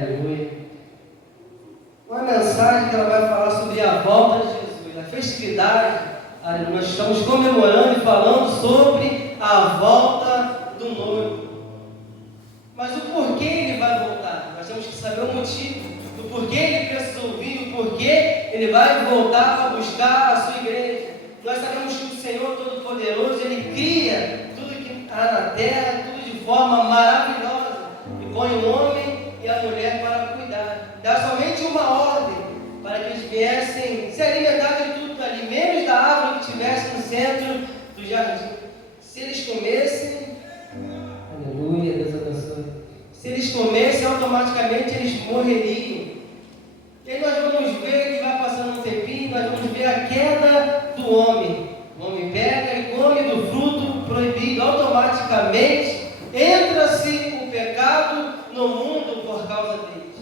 Aleluia. Uma mensagem que ela vai falar sobre a volta de Jesus, a festividade. Aleluia. Nós estamos comemorando e falando sobre a volta do noivo. Mas o porquê ele vai voltar? Nós temos que saber o motivo do porquê ele precisa ouvir, o porquê ele vai voltar para buscar a sua igreja. Nós sabemos que o Senhor Todo-Poderoso, Ele cria tudo que está na terra, tudo de forma maravilhosa, e põe o homem e a mulher para cuidar. Dá somente uma ordem para que eles viessem se alimentar de tudo ali, menos da árvore que estivesse no centro do jardim. Se eles comessem, aleluia, Deus abençoe. Se eles comessem, automaticamente eles morreriam. E aí nós vamos ver que vai passando um tempinho, nós vamos ver a queda do homem. O homem pega e come do fruto proibido, automaticamente entra-se o pecado no mundo por causa deles.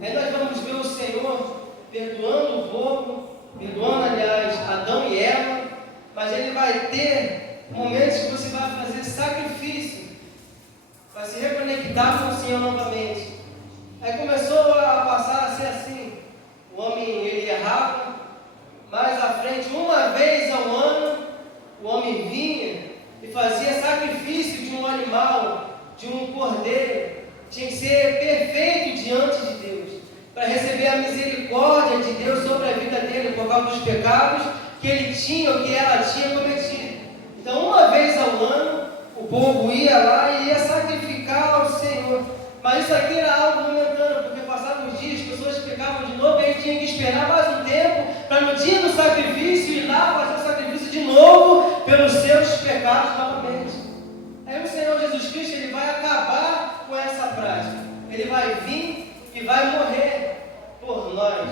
Aí nós vamos ver o Senhor perdoando o povo, perdoando, aliás, Adão e Eva, mas Ele vai ter momentos que você vai fazer sacrifício, vai se reconectar com o Senhor novamente. Aí começou a passar a ser assim. O homem, ele errava, mais à frente, uma vez ao ano, o homem vinha e fazia sacrifício de um animal, de um cordeiro. Tinha que ser perfeito diante de Deus, para receber a misericórdia de Deus sobre a vida dele, por causa dos pecados que ele tinha, ou que ela tinha cometido. Então, uma vez ao ano, o povo ia lá e ia sacrificar ao Senhor. Mas isso aqui era algo momentâneo, porque passavam os dias, as pessoas pecavam de novo, e eles tinham que esperar mais um tempo, para no dia do sacrifício ir lá fazer o sacrifício de novo, pelos seus pecados novamente. Aí o Senhor Jesus Cristo, Ele vai acabar com essa prática. Ele vai vir e vai morrer por nós,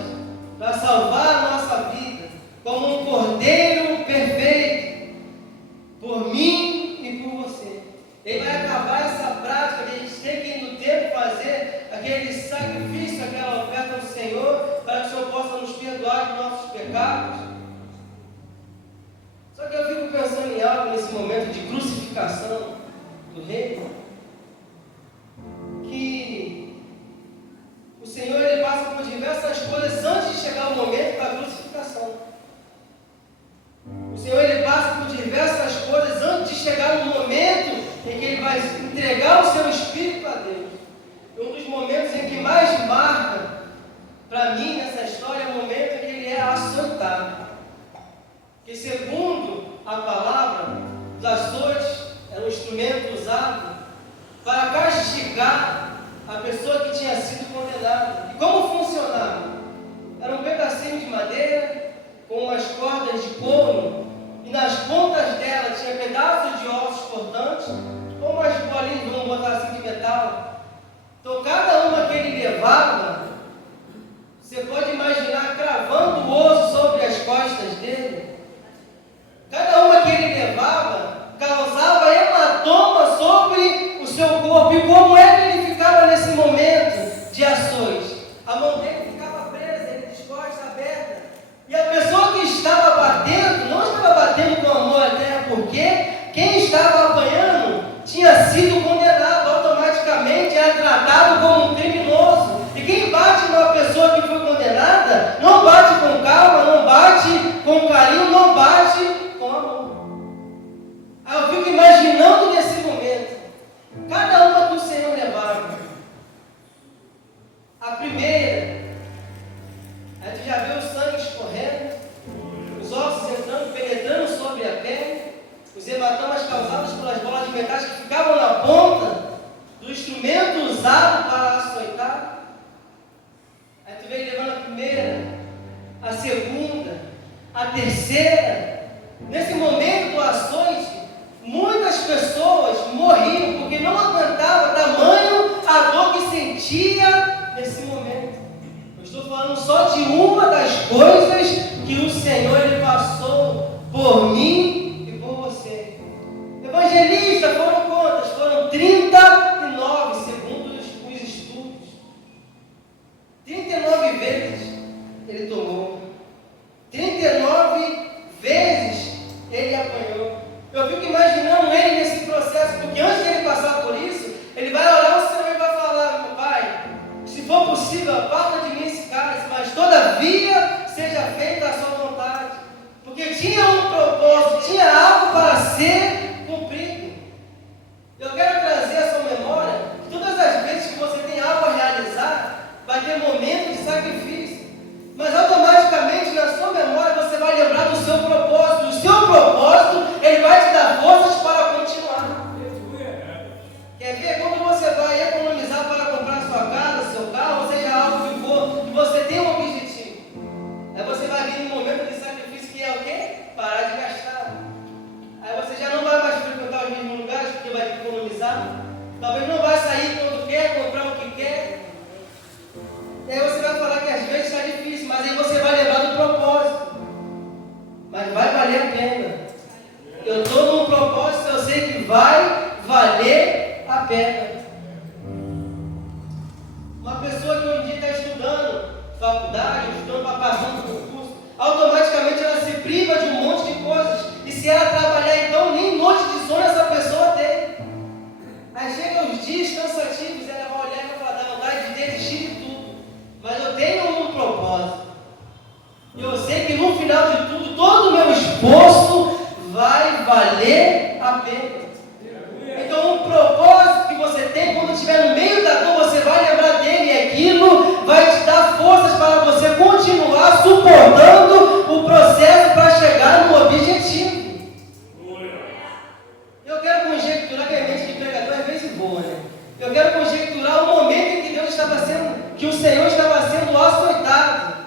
para salvar a nossa vida, como um cordeiro perfeito, por mim e por você. Ele vai acabar essa prática de a gente ter que ir no templo fazer aquele sacrifício, aquela oferta ao Senhor, para que o Senhor possa nos perdoar de nossos pecados. Só que eu fico pensando em algo nesse momento de crucificação do rei, que o Senhor, Ele passa por diversas coisas antes de chegar o momento da crucificação. O Senhor, Ele passa por diversas coisas antes de chegar no momento em que Ele vai entregar o seu Espírito a Deus. E um dos momentos em que mais marca para mim nessa história é o momento em que Ele é açoitado. Que segundo a palavra, os açoites eram um instrumento usado para castigar a pessoa que tinha sido condenada. E como funcionava? Era um pedacinho de madeira com umas cordas de couro, e nas pontas dela tinha pedaços de ossos cortantes, ou umas bolinhas, vamos botar assim, de metal. Então cada uma que ele levava, você pode imaginar cravando o osso sobre as costas dele. Cada uma que ele levava causava hematoma sobre o seu corpo. E como é que ele ficava nesse momento de açoite? A mão dele ficava presa, ele de costas abertas. E a pessoa que estava batendo, não estava batendo com amor até, porque quem estava apanhando tinha sido condenado, automaticamente era tratado como um criminoso. E quem bate numa pessoa que foi condenada, não bate com calma, não bate com carinho, não bate com amor. Aí eu fico imaginando nesse momento, cada uma que o Senhor levava. A primeira, a gente já vê o sangue escorrendo, os ossos entrando, penetrando sobre a pele, os hematomas causados pelas bolas de metais que ficavam na ponta do instrumento usado para açoitar. Aí tu vem levando a primeira, a segunda, a terceira. Nesse momento do açoite, muitas pessoas morriam porque não aguentava tamanho a dor que sentia nesse momento. Eu estou falando só de uma das coisas que o Senhor, Ele passou por mim e por você. Evangelista, foram quantas? Foram 39, segundo os estudos. 39 vezes Ele tomou. 39 vezes Ele apanhou. Eu fico imaginando Ele nesse processo, porque antes de Ele passar por isso, Ele vai orar ao Senhor e vai falar: meu Pai, se for faculdade, estudando para passar no concurso, automaticamente ela se priva de um monte de coisas. E se ela trabalhar, então, nem noite de sono essa pessoa tem. Aí chega os dias cansativos, ela vai olhar e vai falar, dá vontade de desistir de tudo. Mas eu tenho um propósito. E eu sei que no final de tudo, todo o meu esforço vai valer a pena. Então, um propósito que você tem, quando estiver no meio da dor, você vai lembrar dele, e aquilo vai te dar forças para você continuar suportando o processo para chegar no objetivo. Eu quero conjecturar, que a mente de pregador é vez boa, né? Eu quero conjecturar o momento em que Deus estava sendo, que o Senhor estava sendo açoitado.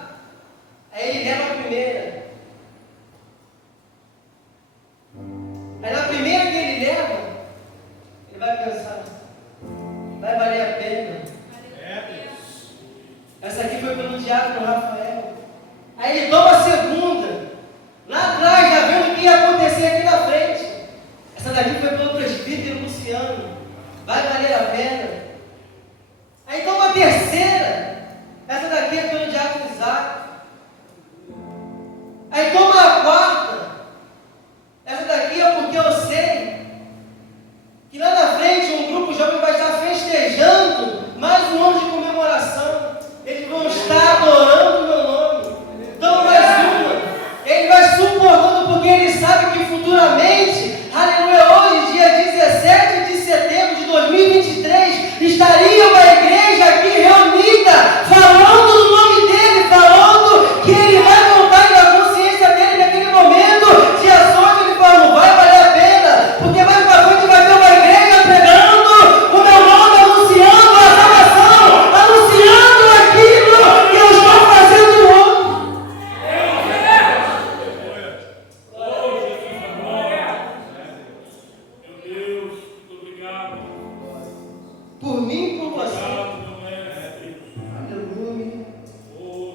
Aí ele leva a primeira. Aí na primeira que ele leva, ele vai pensar, vai valer a pena. Essa aqui foi pelo diácono Rafael. Aí ele toma a segunda, lá atrás, já vendo o que ia acontecer aqui na frente. Essa daqui foi pelo presbítero Luciano, vai valer a pena. Aí toma a terceira, essa daqui é pelo diácono Isaac. Aí toma a quarta, essa daqui é porque eu sei que lá na frente um grupo jovem vai estar festejando mais um ano de comemoração. Eles vão estar adorando o meu nome. Então mais uma. Ele vai suportando porque ele sabe que futuramente, aleluia, hoje, dia 17 de setembro de 2023, estaria uma igreja aqui reunida, falando do nome dele, falando que ele vai voltar na consciência dele naquele momento, de ações, ele fala, não vai valer a pena, porque mais pra frente vai ter uma igreja pregando o meu nome, anunciando a salvação, anunciando aquilo que eu estou fazendo hoje. Por mim e por você. Aleluia.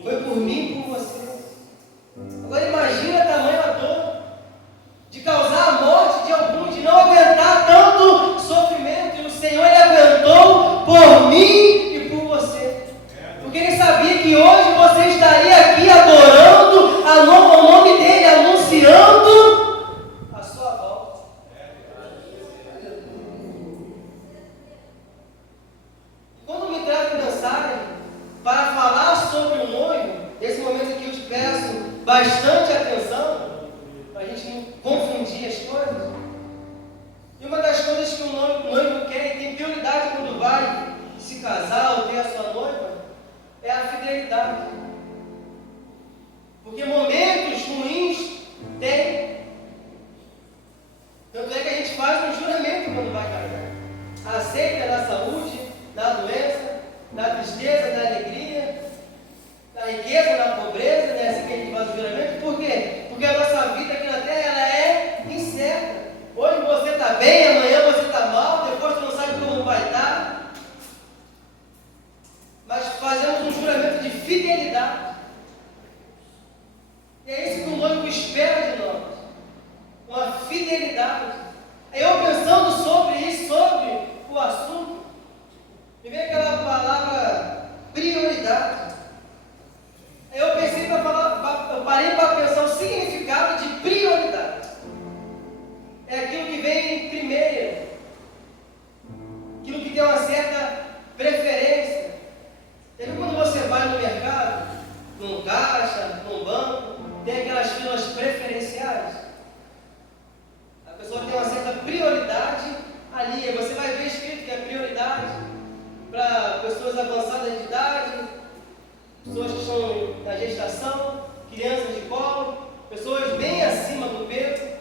Foi por mim e por você. Agora imagina a tamanha dor de causar a morte de algum, de não aguentar tanto sofrimento. E o Senhor, ele aguentou por mim e por você. Porque ele sabia que hoje você estaria aqui adorando o nome dele, anunciando a sua volta. Quando me traz mensagem para falar sobre o noivo, nesse momento aqui eu te peço bastante atenção, para a gente não confundir as coisas. E uma das coisas que o noivo quer e tem prioridade quando vai se casar ou ter a sua noiva, é a fidelidade. Porque momentos ruins tem. Tanto é que a gente faz um juramento quando vai casar. Aceita na saúde, na doença, na tristeza, na alegria, na riqueza, na pobreza, né? Assim que a gente faz o juramento. Por quê? Porque a nossa vida aqui na terra, ela é incerta. Hoje você está bem, amanhã você está mal, depois você não sabe como vai estar. Mas fazemos um juramento de fidelidade. E é isso que o noivo espera de nós. Uma fidelidade. Aí eu pensando sobre isso, sobre o assunto, me veio aquela palavra prioridade. Aí eu pensei para falar, eu parei para pensar o significado de prioridade. É aquilo que vem primeiro, aquilo que tem uma certa preferência. Sabe quando você vai no mercado, num caixa, num banco, tem aquelas filas preferenciais? A pessoa tem uma certa prioridade ali, aí você vai ver escrito que é prioridade para pessoas avançadas de idade, pessoas que estão na gestação, crianças de colo, pessoas bem acima do peso.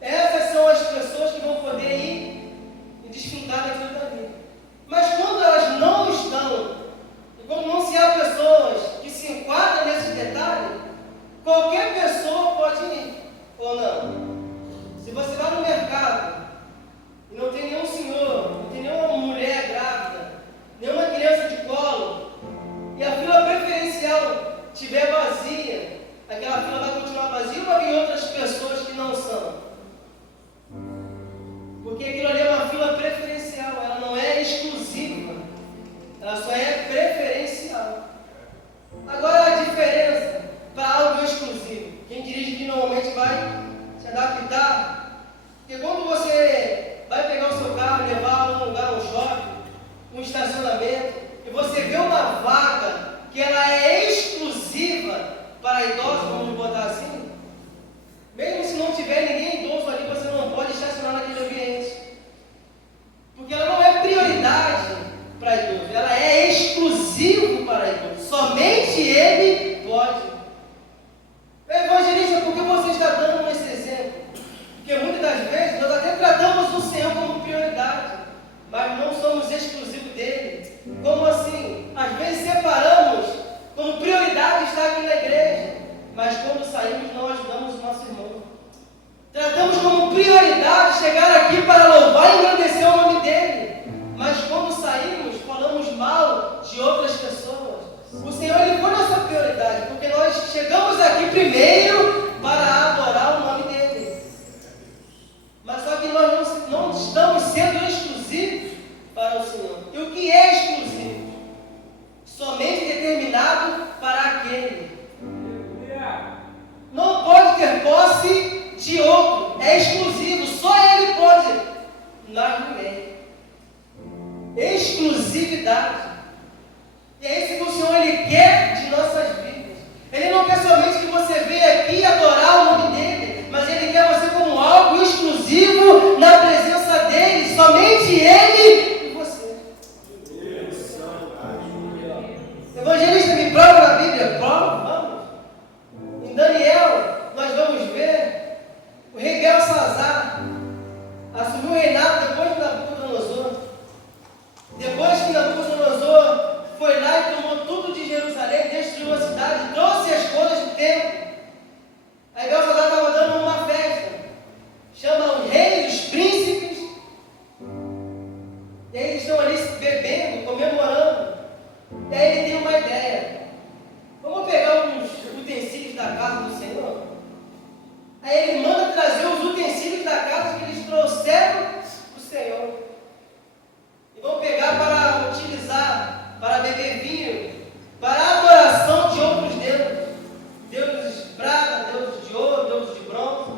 Essas são as pessoas que vão poder ir e desfrutar daquilo dali. Mas quando elas não estão, e quando não se há pessoas que se enquadram nesse detalhe, qualquer pessoa pode ir, ou não. Se você vai no mercado e não tem nenhum senhor, não tem nenhuma mulher grávida, nenhuma criança de colo, e a fila preferencial estiver vazia, aquela fila vai continuar vazia ou vai vir outras pessoas que não são? Porque aquilo ali é uma fila preferencial, ela não é exclusiva, ela só é preferencial. Agora, estacionamento e você vê uma vaga que ela é exclusiva para idosos, vamos botar assim, mesmo se não tiver ninguém idoso ali, você não pode estacionar naquele ambiente. Porque ela não é prioridade para idoso, ela é exclusivo para idoso. Somente ele pode. Evangelista, por que você está dando esse exemplo? Porque muitas das vezes nós até tratamos o Senhor como prioridade, mas não somos exclusivos dele. Como assim? Às vezes separamos como prioridade estar aqui na igreja, mas quando saímos não ajudamos o nosso irmão. Tratamos como prioridade chegar aqui para louvar e engrandecer o nome dele, mas quando saímos falamos mal de outras pessoas. O Senhor, ele foi nossa prioridade, porque nós chegamos aqui primeiro para adorar o nome dele. Mas só que nós não estamos sendo exclusivos para o Senhor. E o que é exclusivo? Somente determinado para aquele. Não pode ter posse de outro. É exclusivo. Só ele pode. Nós ninguém. Exclusividade. E é isso que o Senhor ele quer de nossas vidas. Ele não quer somente que você venha aqui adorar o nome dele, mas ele quer você como algo exclusivo na presença dele. Somente ele e você. Evangelista, me prova na Bíblia? Prova, vamos. Em Daniel, nós vamos ver o rei Belsazar assumiu o reinado depois de Nabucodonosor. Depois que Nabucodonosor foi lá e tomou tudo de Jerusalém, destruiu a cidade, trouxe as coisas do templo. Aí Belsazar estava dando uma festa, chama os reis, os príncipes, e aí eles estão ali bebendo, comemorando. E aí ele tem uma ideia: vamos pegar alguns utensílios da casa do Senhor? Aí ele manda trazer os utensílios da casa que eles trouxeram do Senhor. E vão pegar para utilizar, para beber vinho, para a adoração de outros deuses. Deuses de prata, deuses de ouro, deuses de bronze.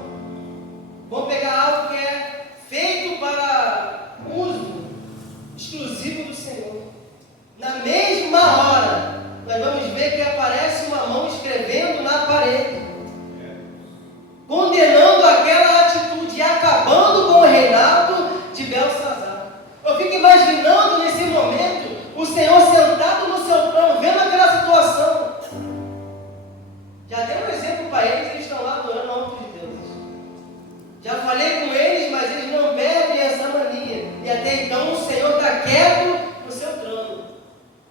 Vão pegar algo que é feito para uso exclusivo do Senhor. Na mesma hora, nós vamos ver que aparece uma mão escrevendo na parede, condenando aquela atitude e acabando com o reinado de Belsazar. Eu fico imaginando nesse momento o Senhor sentado no seu trono, vendo aquela situação. Já dei um exemplo para eles, eles estão lá adorando outros deuses. Já falei com eles, mas eles não perdem essa mania. E até então o Senhor está quieto no seu trono.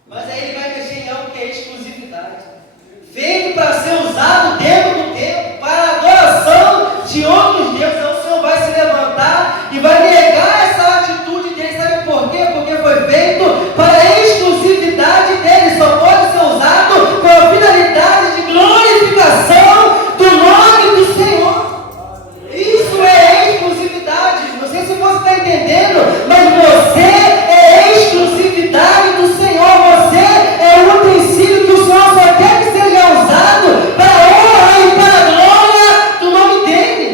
Mas aí ele vai mexer em algo que é exclusividade, feito para ser usado dentro do templo, para a adoração de outros deuses. Então o Senhor vai se levantar e vai negar essa atitude dele. Sabe por quê? Porque foi feito para a exclusividade dele. Só pode ser usado com a finalidade de glorificação do nome do Senhor. Isso é exclusividade. Não sei se você está entendendo, mas você é exclusividade do Senhor. Você é o utensílio que o Senhor só quer que seja usado para a honra e para a glória do nome dele.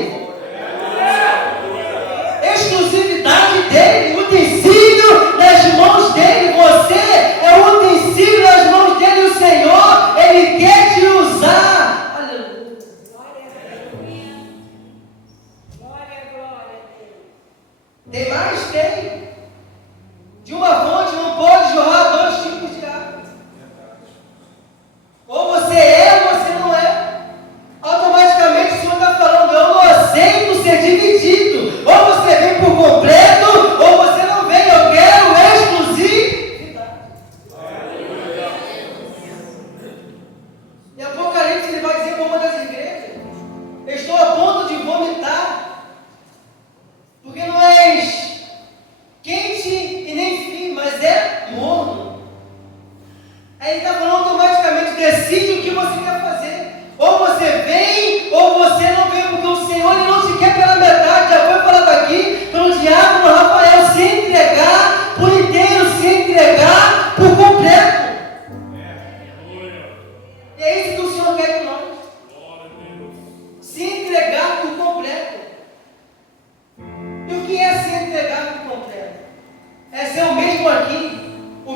Exclusividade dele, utensílio nas mãos dele. Você é o utensílio nas mãos dele. O Senhor, ele quer te usar. Aleluia. Tem mais? Tem. De uma fonte não pode jorrar dois tipos de água. Ou você é ou você não é. Automaticamente o Senhor está falando: eu não aceito ser dividido. Ou você vem por completo, ou você não vem. Eu quero exclusividade. Em Apocalipse ele vai dizer para uma das igrejas: estou a ponto de vomitar, porque não és quente e nem frio, mas é morno. Aí ele está falando: automaticamente decide o que você quer fazer. Ou você vem, ou você não vem, porque o Senhor ele não te quer pela metade. Já foi falado aqui pelo diácono Rafael: se entregar por inteiro, se entregar por completo. E é isso que o Senhor quer de nós. Se entregar por completo. E o que é se entregar por completo? É ser o mesmo aqui, o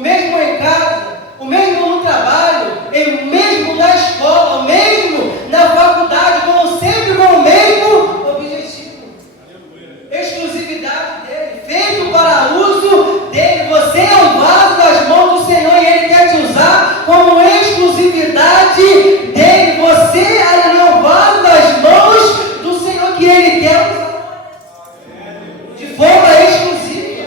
vontade dele. Você é o vaso das mãos do Senhor que Ele quer usar de forma exclusiva.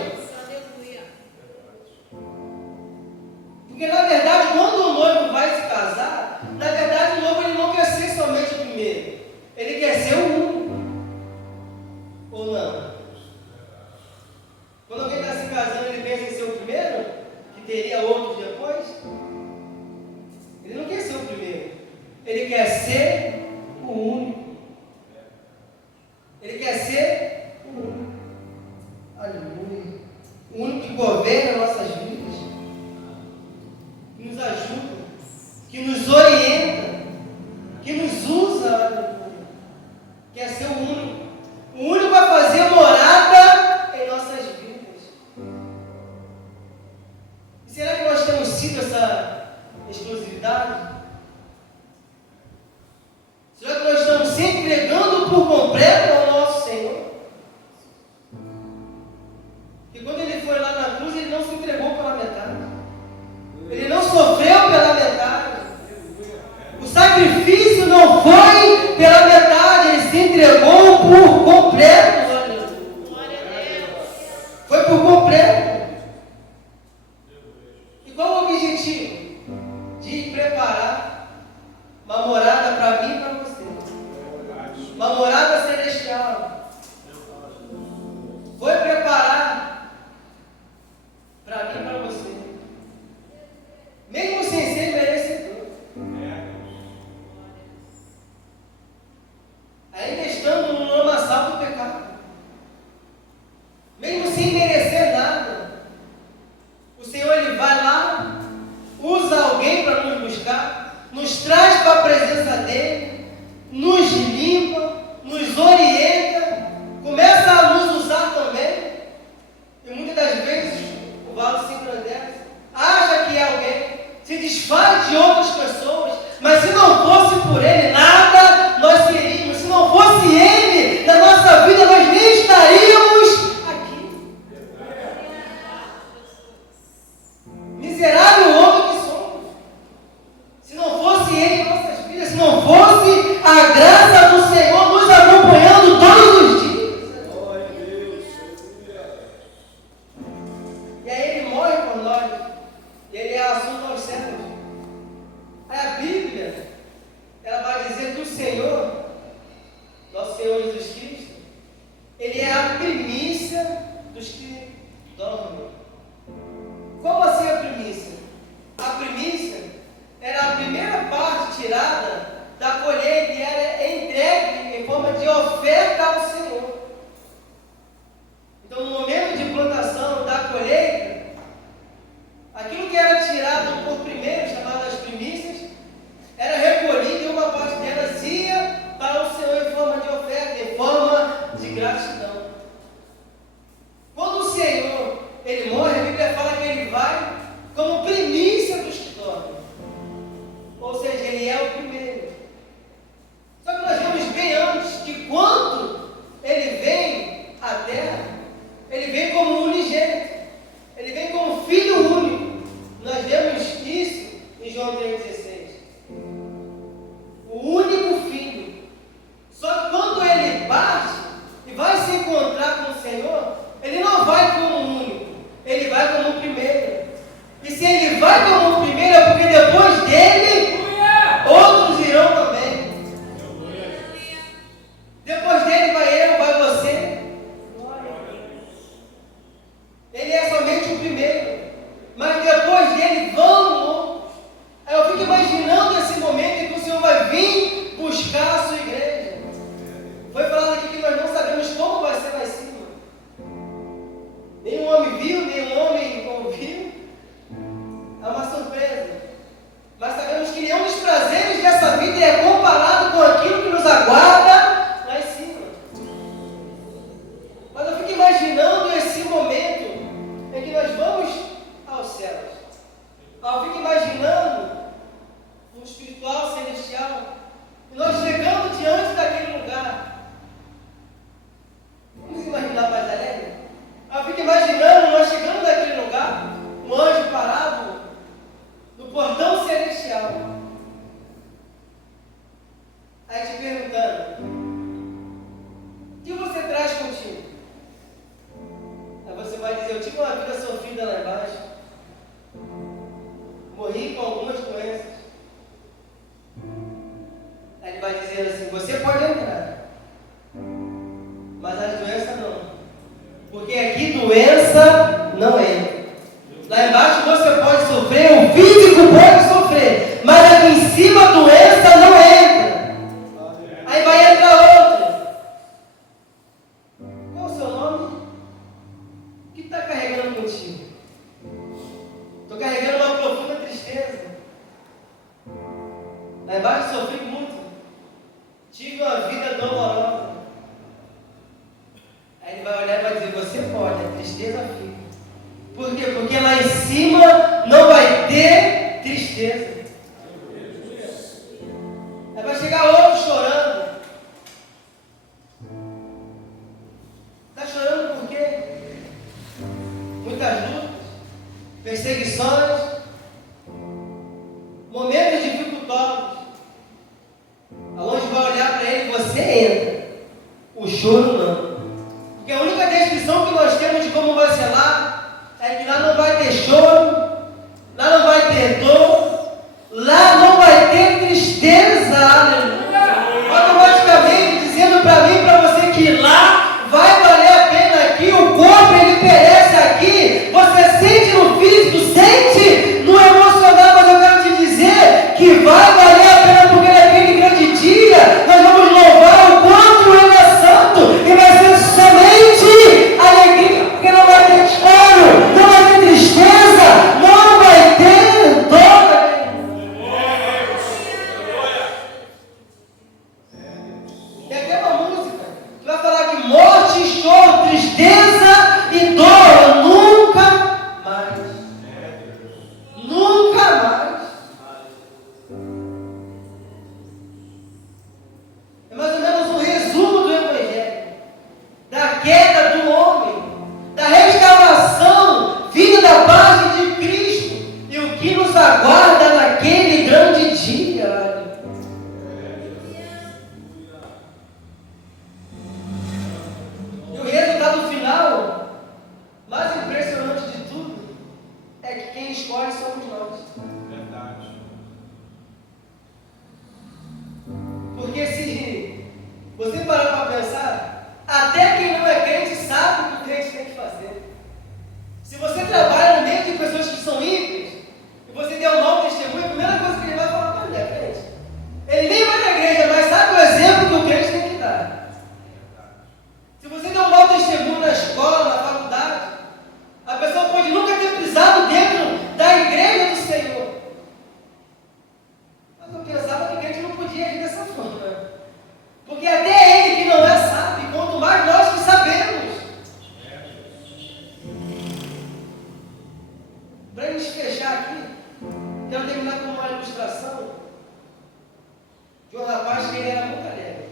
Porque na verdade, quando o noivo vai se casar, na verdade o noivo ele não quer ser somente o primeiro, ele quer ser o único. Ou não? Quando alguém está se casando, ele pensa em ser o primeiro, que teria outros depois? Ele não quer ser o primeiro, ele quer ser o único. Ele quer ser o único. Aleluia. O único que governa nossas vidas, que nos ajuda, que nos orienta, que nos usa. Aleluia. Quer ser o único. O único a fazer morada em nossas vidas. E será que nós temos sido essa exclusividade? Será que nós estamos se entregando por completo ao nosso Senhor? E quando Ele foi lá na cruz, Ele não se entregou pela metade. Ele não sofreu pela metade. O sacrifício não foi pela metade, Ele se entregou por completo. Foi por completo. E qual o objetivo? De preparar uma morada para mim e para você. Uma morada celestial. Foi preparar para mim e para você. Mesmo sem ser merecedor. Ainda estando no lamaçal do pecado. Mesmo sem merecer nada. O Senhor Ele vai lá, usa alguém para nos buscar, nos traz para a presença dEle, nos limpa, nos orienta, começa a nos usar também. E muitas das vezes o vale se engrandece, acha que é alguém, se desfaz de outras pessoas, mas se não fosse por Ele, nada nós seríamos. Se não fosse Ele na nossa vida, nós nem estaríamos aqui. Miserável homem que somos. Se não fosse Ele em nossas vidas, se não fosse a graça do Senhor nos acompanhando todos os dias. E aí Ele morre por nós. E Ele é assunto aos céus. Aí a Bíblia, ela vai dizer que o Senhor, nosso Senhor Jesus Cristo, Ele é a primícia dos que dormem. Como assim a primícia? A primícia era a primeira parte tirada da colheita e era entregue em forma de oferta ao Senhor. Então, no momento de plantação da colheita, aquilo que era tirado por primeiro, chamado as primícias, morri com algumas doenças. Aí ele vai dizer assim: você pode entrar, mas as doenças não. Porque aqui doença não entra. Lá embaixo você pode sofrer, o físico pode sofrer, mas aqui em cima a doença não entra. Aí vai entrar outra. Qual o seu nome? O que está carregando contigo? Estou carregando uma profunda tristeza. Lá embaixo sofri muito. Tive uma vida dolorosa. Aí ele vai olhar e vai dizer: você pode, a tristeza fica. Por quê? Porque lá em cima não vai ter tristeza. Aí vai chegar outro chorando. Está chorando por quê? Muitas lutas, perseguições, momentos dificultosos. Aonde vai olhar para ele, você entra. O choro não. Porque a única descrição que nós temos de como vai ser lá é que lá não vai ter choro, lá não vai ter dor, lá não vai ter tristeza, aleluia. Automaticamente dizendo para mim e para você que lá vai valer a pena. Aqui o corpo ele perece, aqui você sente no físico, sente no emocional, mas eu quero te dizer que vai valer a pena, porque naquele grande dia nós vamos louvar o quanto ele é santo, e vai ser somente alegria, porque não vai ter choro, não vai ter tristeza, não vai ter dor. E aqui é uma música que vai falar que morte, choro, tristeza e dor nunca mais. Nunca mais. É mais ou menos um resumo do Evangelho, da queda do homem, da restauração vinda da parte de Cristo e o que nos aguarda naquele grande dia. E o resultado final, mais impressionante de tudo, é que quem escolhe somos nós. Verdade. Porque se você parar para pensar, até quem não é crente sabe o que o crente tem que fazer. Se você trabalha no meio de pessoas que são ímpias, e você der um mau testemunho, a primeira coisa que ele vai falar para ele é crente. Ele nem vai na igreja, mas sabe o exemplo que o crente tem que dar. Se você der um mau testemunho na escola, na faculdade, a pessoa pode nunca ter pisado dentro da igreja do Senhor. Mas eu pensava que o crente não podia agir dessa forma. Porque até ele que não é sabe, quanto mais nós que sabemos. Para a gente fechar aqui, quero terminar com uma ilustração de um rapaz que ele era muito alegre.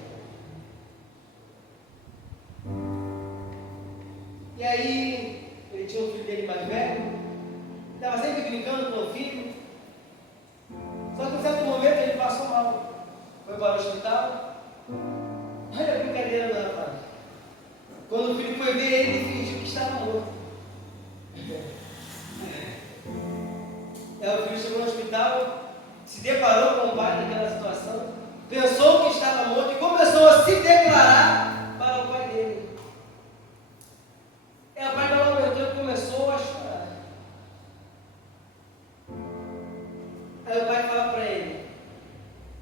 E aí, ele tinha um filho dele mais velho, estava sempre brincando com o filho. Só que em certo momento ele passou mal. Foi para o hospital. Olha a brincadeira do rapaz. Quando o filho foi ver ele, ele fingiu que estava morto. Aí o filho chegou no hospital, se deparou com o pai naquela situação, pensou que estava morto e começou a se declarar para o pai dele. E o pai não aguentou e começou a chorar. Aí o pai fala para ele: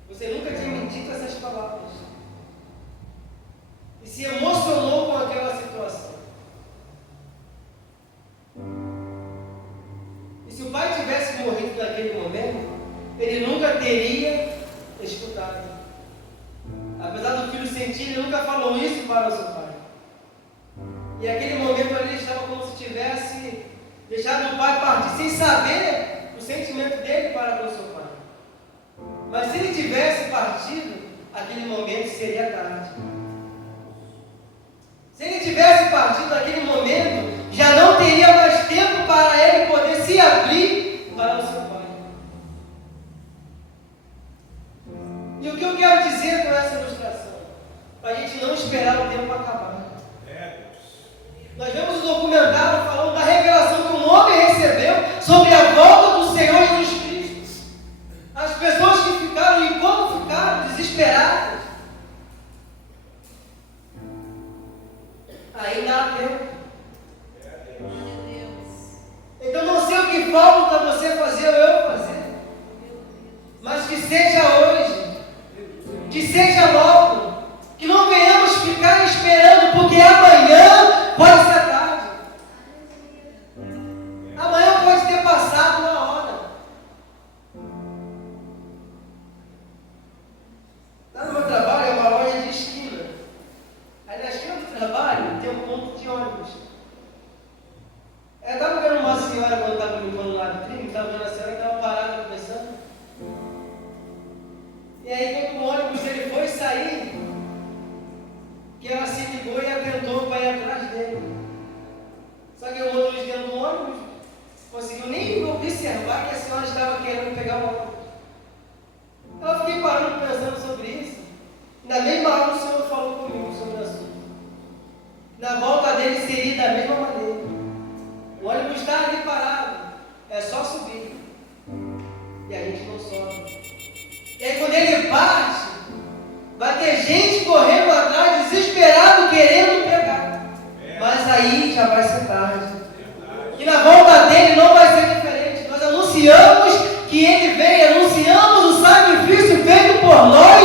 você nunca tinha me dito essas palavras. E se emocionou com aquela situação. E se o pai tivesse morrido naquele momento, ele nunca teria escutado. Apesar do filho sentir, ele nunca falou isso para o seu pai. E aquele momento ali estava como se tivesse deixado o pai partir sem saber o sentimento dele para com o seu pai. Mas se ele tivesse partido, aquele momento seria tarde. Se ele tivesse partido naquele momento, já não teria mais tempo para ele poder se abrir para o seu pai. E o que eu quero dizer com essa ilustração? Para a gente não esperar o tempo acabar. Nós vemos o documentário falando da revelação que um homem recebeu sobre a volta do Senhor Jesus Cristo. venha logo. Que não venhamos ficar esperando, porque amanhã pode ser tarde. Amanhã pode ter passado uma hora. Lá no meu trabalho é uma loja de esquina. Aí na esquina do trabalho tem um ponto de ônibus. Eu estava vendo uma senhora quando estava limpando lá no trilho, estava vendo a senhora que estava parada conversando. E aí quando o ônibus ele foi sair, que ela se ligou e atentou para ir atrás dele. Só que o motorista dentro do ônibus conseguiu nem observar que a senhora estava querendo pegar o ônibus. Eu fiquei parando pensando sobre isso. Na mesma hora o Senhor falou comigo sobre o assunto. Na volta dele seria da mesma maneira. O ônibus está ali parado, é só subir. E a gente não sobe. E aí quando ele parte, vai ter gente correndo atrás, desesperado, querendo pegar. Mas aí já vai ser tarde. E na volta dele não vai ser diferente. Nós anunciamos que ele veio, anunciamos o sacrifício feito por nós